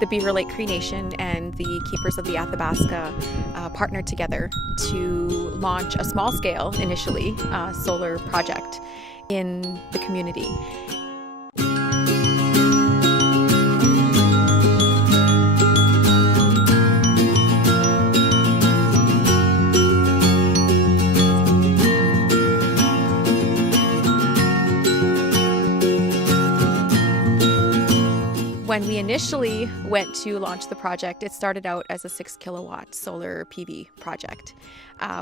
The Beaver Lake Cree Nation and the keepers of the Athabasca partnered together to launch a small-scale, initially, solar project in the community. When we initially went to launch the project, it started out as a 6 kilowatt solar PV project,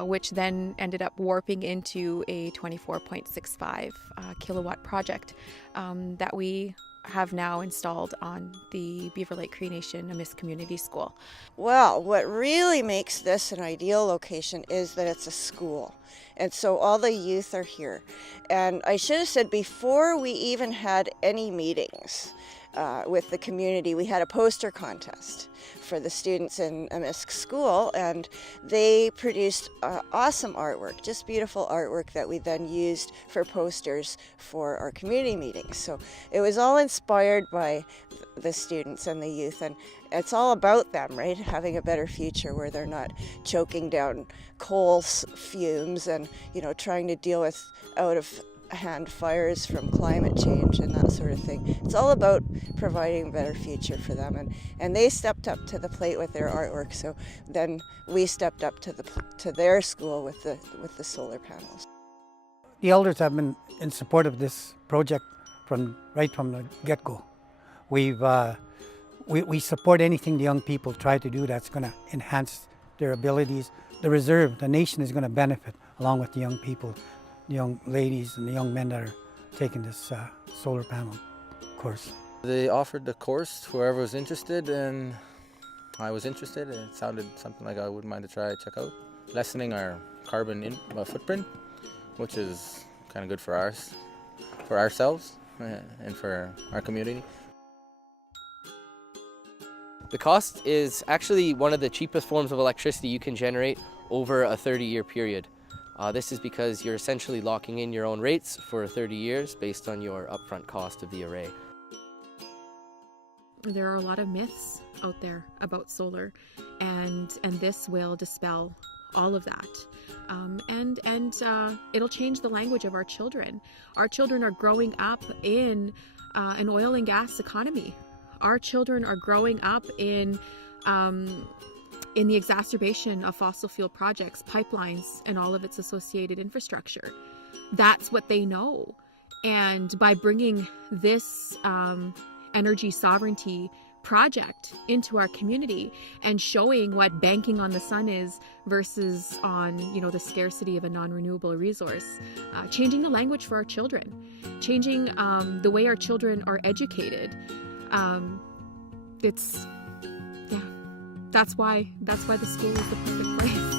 which then ended up warping into a 24.65 kilowatt project that we have now installed on the Beaver Lake Cree Nation Amiss Community School. Well, what really makes this an ideal location is that it's a school. And so all the youth are here. And I should have said, before we even had any meetings with the community, we had a poster contest for the students in Amiss School, and they produced awesome artwork, just beautiful artwork that we then used for posters for our community meetings. So it was all inspired by the students and the youth, and it's all about them, right? Having a better future where they're not choking down coal fumes and, you know, trying to deal with out-of-hand fires from climate change and that sort of thing. It's all about providing a better future for them, and they stepped up to the plate with their artwork. So then we stepped up to their school with the solar panels. The elders have been in support of this project right from the get-go. We support anything the young people try to do that's going to enhance their abilities. The nation is going to benefit along with the young people, the young ladies and the young men that are taking this solar panel course. They offered the course to whoever was interested, and I was interested. It sounded something like I wouldn't mind to try check out. Lessening our carbon footprint, which is kind of good for ourselves and for our community. The cost is actually one of the cheapest forms of electricity you can generate over a 30-year period. This is because you're essentially locking in your own rates for 30 years based on your upfront cost of the array. There are a lot of myths out there about solar, and this will dispel all of that. It'll change the language of our children. Our children are growing up in an oil and gas economy. Our children are growing up in the exacerbation of fossil fuel projects, pipelines, and all of its associated infrastructure. That's what they know. And by bringing this energy sovereignty project into our community and showing what banking on the sun is versus on, the scarcity of a non-renewable resource, changing the language for our children, changing the way our children are educated. That's why the school is the perfect place.